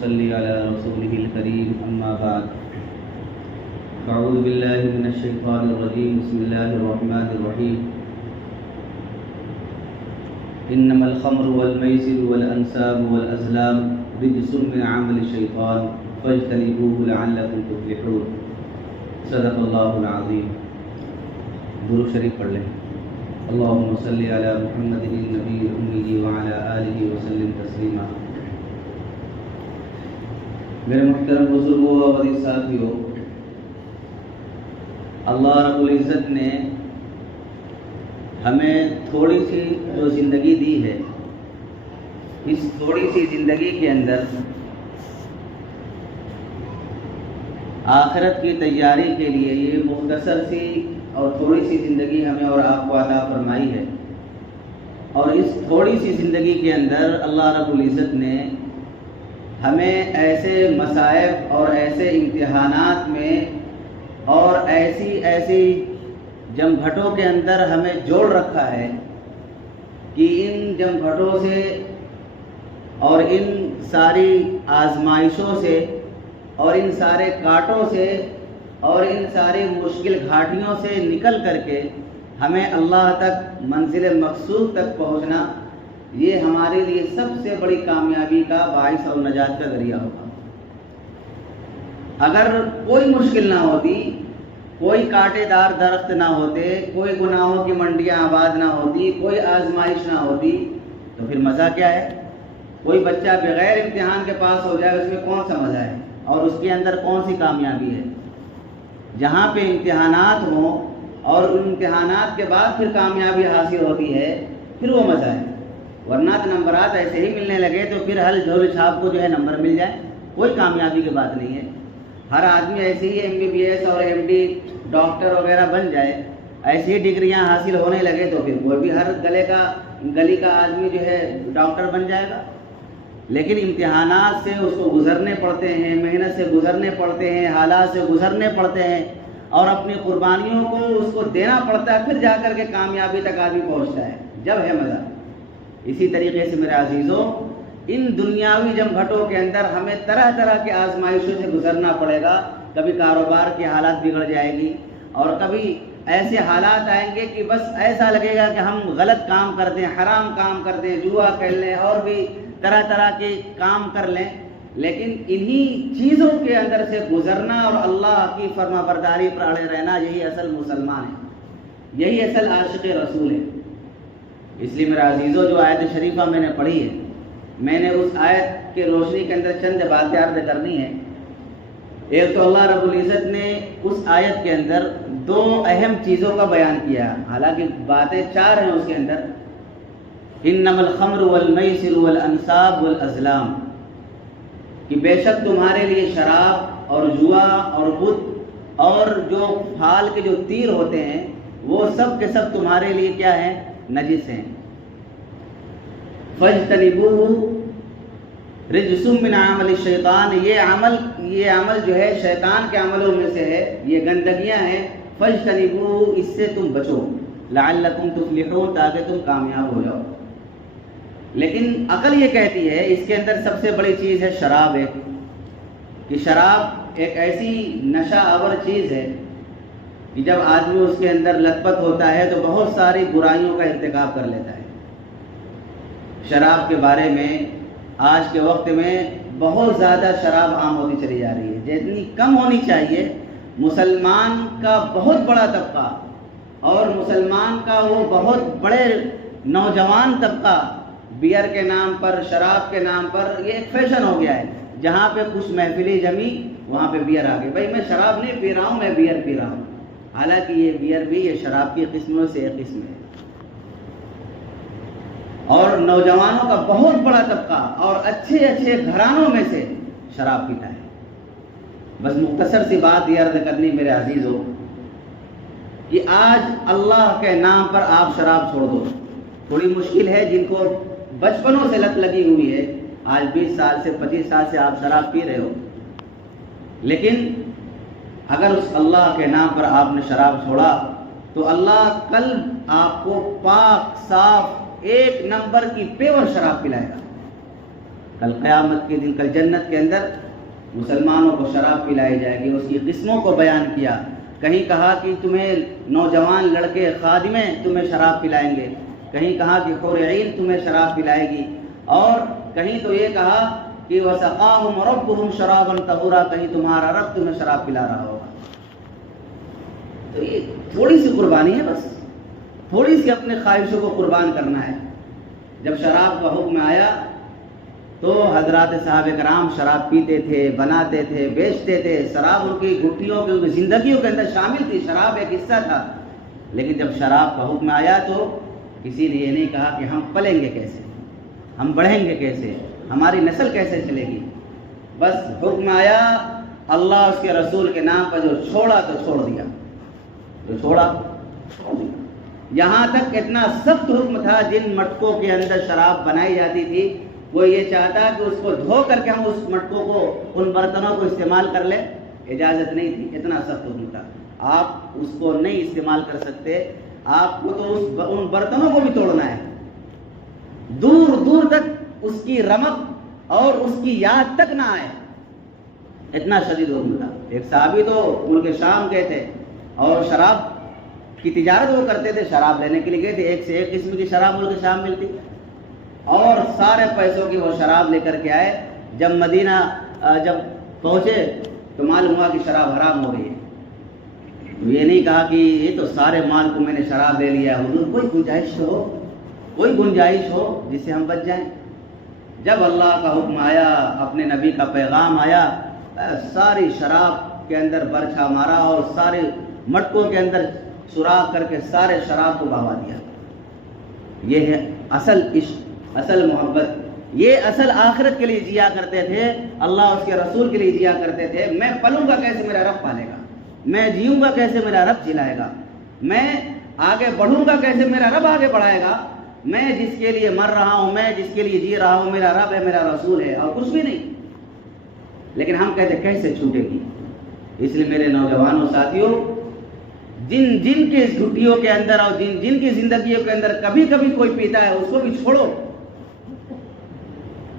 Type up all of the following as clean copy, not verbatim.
صل على رسوله الكريم أما بعد أعوذ بالله من الشيطان الرجيم بسم الله الرحمن الرحيم إنما الخمر والميسر والأنساب والأزلام رجس من عمل الشيطان فاجتنبوه لعلكم تفلحون صدق الله العظيم. درود شریف پڑھ لیں. اللهم صل على محمد النبي الأمي وعلى آله وسلم تسلیما. میرے محترم بزرگوں اور عزیز ساتھیوں، اللہ رب العزت نے ہمیں تھوڑی سی جو زندگی دی ہے، اس تھوڑی سی زندگی کے اندر آخرت کی تیاری کے لیے یہ مختصر سی اور تھوڑی سی زندگی ہمیں اور آپ کو عطا فرمائی ہے. اور اس تھوڑی سی زندگی کے اندر اللہ رب العزت نے ہمیں ایسے مصائب اور ایسے امتحانات میں اور ایسی جم گھٹوں کے اندر ہمیں جوڑ رکھا ہے کہ ان جم گھٹوں سے اور ان ساری آزمائشوں سے اور ان سارے کانٹوں سے اور ان ساری مشکل گھاٹیوں سے نکل کر کے ہمیں اللہ تک منزل مقصود تک پہنچنا، یہ ہمارے لیے سب سے بڑی کامیابی کا باعث اور نجات کا ذریعہ ہوگا. اگر کوئی مشکل نہ ہوتی، کوئی کانٹے دار درخت نہ ہوتے، کوئی گناہوں کی منڈیاں آباد نہ ہوتی، کوئی آزمائش نہ ہوتی، تو پھر مزہ کیا ہے؟ کوئی بچہ بغیر امتحان کے پاس ہو جائے، اس میں کون سا مزہ ہے اور اس کے اندر کون سی کامیابی ہے؟ جہاں پہ امتحانات ہوں اور ان امتحانات کے بعد پھر کامیابی حاصل ہوتی ہے، پھر وہ مزہ ہے. ورنہ تو نمبرات ایسے ہی ملنے لگے تو پھر ہر جھول چھاپ کو جو ہے نمبر مل جائے، کوئی کامیابی کی بات نہیں ہے. ہر آدمی ایسے ہی MBBS اور MD ڈاکٹر وغیرہ بن جائے، ایسی ہی ڈگریاں حاصل ہونے لگے تو پھر کوئی بھی ہر گلی کا آدمی جو ہے ڈاکٹر بن جائے گا. لیکن امتحانات سے اس کو گزرنے پڑتے ہیں، محنت سے گزرنے پڑتے ہیں، حالات سے گزرنے پڑتے ہیں اور اپنی قربانیوں کو اس کو دینا پڑتا ہے، پھر جا کر کے کامیابی تک آدمی پہنچتا ہے، جب ہے مزہ. اسی طریقے سے میرے عزیزوں، ان دنیاوی جم گھٹوں کے اندر ہمیں طرح طرح کے آزمائشوں سے گزرنا پڑے گا. کبھی کاروبار کی حالات بگڑ جائے گی اور کبھی ایسے حالات آئیں گے کہ بس ایسا لگے گا کہ ہم غلط کام کرتے ہیں، حرام کام کرتے ہیں، جوا کھیل لیں اور بھی طرح طرح کے کام کر لیں. لیکن انہی چیزوں کے اندر سے گزرنا اور اللہ کی فرما برداری پر اڑے رہنا، یہی اصل مسلمان ہے، یہی اصل عاشق رسول ہے. اس لیے میرا عزیزوں، جو آیت شریفہ میں نے پڑھی ہے، میں نے اس آیت کے روشنی کے اندر چند باتیں عرض کرنی ہے. ایک تو اللہ رب العزت نے اس آیت کے اندر دو اہم چیزوں کا بیان کیا، حالانکہ باتیں چار ہیں اس کے اندر. انما الخمر والمیسر والانصاب والازلام، کہ بے شک تمہارے لیے شراب اور جوا اور بت اور جو پھال کے جو تیر ہوتے ہیں، وہ سب کے سب تمہارے لیے کیا ہیں؟ نجس ہیں. فاجتنبوہ رجس من عمل الشیطان، یہ عمل جو ہے شیطان کے عملوں میں سے ہے، یہ گندگیاں ہیں. فاجتنبوہ، اس سے تم بچو، لعلکم تفلحون، تاکہ تم کامیاب ہو جاؤ. لیکن عقل یہ کہتی ہے اس کے اندر سب سے بڑی چیز ہے شراب. کہ شراب ایک ایسی نشہ آور چیز ہے کہ جب آدمی اس کے اندر لت پت ہوتا ہے تو بہت ساری برائیوں کا ارتکاب کر لیتا ہے. شراب کے بارے میں آج کے وقت میں بہت زیادہ شراب عام ہوتی چلی جا رہی ہے، جتنی کم ہونی چاہیے. مسلمان کا بہت بڑا طبقہ اور مسلمان کا وہ بہت بڑے نوجوان طبقہ بیئر کے نام پر، شراب کے نام پر، یہ ایک فیشن ہو گیا ہے. جہاں پہ کچھ محفلی جمی وہاں پہ بیئر آ گئی. بھائی میں شراب نہیں پی رہا ہوں، میں بیئر پی رہا ہوں. حالانکہ یہ بیئر بھی یہ شراب کی قسموں سے ایک قسم ہے. اور نوجوانوں کا بہت بڑا طبقہ اور اچھے گھرانوں میں سے شراب پیتا ہے. بس مختصر سی بات یہ عرض کرنی میرے عزیزوں کہ آج اللہ کے نام پر آپ شراب چھوڑ دو. تھوڑی مشکل ہے جن کو بچپنوں سے لت لگی ہوئی ہے، آج 20 سال سے 25 سال سے آپ شراب پی رہے ہو، لیکن اگر اس اللہ کے نام پر آپ نے شراب چھوڑا تو اللہ کل آپ کو پاک صاف 1 نمبر کی پیور شراب پلائے گا. کل قیامت کے دن، کل جنت کے اندر مسلمانوں کو شراب پلائی جائے گی۔ اس کی قسموں کو بیان کیا، کہیں کہا کہ تمہیں نوجوان لڑکے خادمیں تمہیں شراب پلائیں گے، کہیں کہا کہ حور عین تمہیں شراب پلائے گی، اور کہیں تو یہ کہا کہ وَسَقَاهُمْ رَبُّهُمْ شَرَابًا طَهُورًا، کہیں تمہارا رب تمہیں شراب پلا رہا ہوگا۔ تو یہ تھوڑی سی قربانی ہے، بس تھوڑی سی اپنے خواہشوں کو قربان کرنا ہے۔ جب شراب کا حکم آیا تو حضرات صحابہ کرام شراب پیتے تھے، بناتے تھے، بیچتے تھے، شراب ان کی گھٹیوں کی، ان کی زندگیوں کے اندر شامل تھی، شراب ایک حصہ تھا۔ لیکن جب شراب کا حکم آیا تو کسی نے یہ نہیں کہا کہ ہم پلیں گے کیسے، ہم بڑھیں گے کیسے، ہماری نسل کیسے چلے گی۔ بس حکم آیا، اللہ اس کے رسول کے نام پر جو چھوڑا تو چھوڑ دیا، جو چھوڑا چھوڑ دیا۔ یہاں تک اتنا سخت حکم تھا، جن مٹکوں کے اندر شراب بنائی جاتی تھی وہ یہ چاہتا کہ اس کو دھو کر کے ہم اس مٹکوں کو، ان برتنوں کو استعمال کر لیں، اجازت نہیں تھی، اتنا سخت حکم تھا۔ آپ اس کو نہیں استعمال کر سکتے، آپ کو تو ان برتنوں کو بھی توڑنا ہے، دور دور تک اس کی رمق اور اس کی یاد تک نہ آئے، اتنا شدید حکم تھا۔ ایک صحابی تو ملک شام گئے تھے اور شراب کی تجارت وہ کرتے تھے، شراب لینے کے لیے گئے تھے، ایک سے ایک قسم کی شراب ملک شام ملتی، اور سارے پیسوں کی وہ شراب لے کر کے آئے۔ جب مدینہ جب پہنچے تو معلوم ہوا کہ شراب حرام ہو گئی ہے۔ یہ نہیں کہا کہ یہ تو سارے مال کو میں نے شراب لے لیا، حضور کوئی گنجائش ہو، کوئی گنجائش ہو جس سے ہم بچ جائیں۔ جب اللہ کا حکم آیا، اپنے نبی کا پیغام آیا، ساری شراب کے اندر برچھا مارا اور سارے مٹکوں کے اندر سوراخ کر کے سارے شراب کو بہا دیا۔ یہ ہے اصل عشق، اصل محبت، یہ اصل آخرت کے لیے جیا کرتے تھے، اللہ اس کے رسول کے لیے جیا کرتے تھے۔ میں پلوں گا کیسے میرا رب پالے گا، میں جیوں گا کیسے میرا رب جلائے گا، میں آگے بڑھوں گا کیسے میرا رب آگے بڑھائے گا، میں جس کے لیے مر رہا ہوں، میں جس کے لیے جی رہا ہوں، میرا رب ہے، میرا رسول ہے، اور کچھ بھی نہیں۔ لیکن ہم کہتے کیسے چھوٹے گی۔ اس لیے میرے نوجوانوں ساتھیوں، جن کے گھٹیوں کے اندر اور جن کی زندگیوں کے اندر کبھی کبھی کوئی پیتا ہے، اس کو بھی چھوڑو،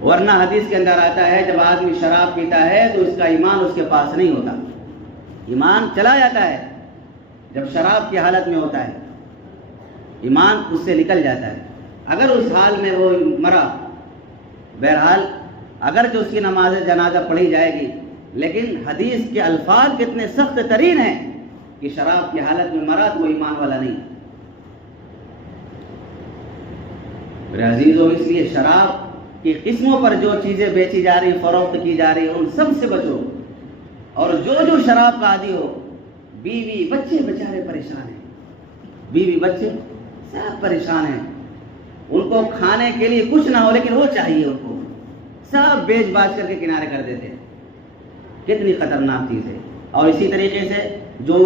ورنہ حدیث کے اندر آتا ہے جب آدمی شراب پیتا ہے تو اس کا ایمان اس کے پاس نہیں ہوتا، ایمان چلا جاتا ہے۔ جب شراب کی حالت میں ہوتا ہے ایمان اس سے نکل جاتا ہے، اگر اس حال میں وہ مرا، بہرحال اگر جو اس کی نماز جنازہ پڑھی جائے گی، لیکن حدیث کے الفاظ کتنے سخت ترین ہیں کہ شراب کی حالت میں مرا تو وہ ایمان والا نہیں۔ میرے عزیزوں، اس لیے شراب کی قسموں پر جو چیزیں بیچی جا رہی، فروخت کی جا رہی، ان سب سے بچو، اور جو شراب کا عادی ہو، بیوی بچے بیچارے پریشان ہیں، بیوی بچے سب پریشان ہیں، ان کو کھانے کے لیے کچھ نہ ہو لیکن وہ چاہیے، ان کو سب بیچ باچ کر کے کنارے کر دیتے ہیں۔ کتنی خطرناک چیز ہے۔ اور اسی طریقے سے جو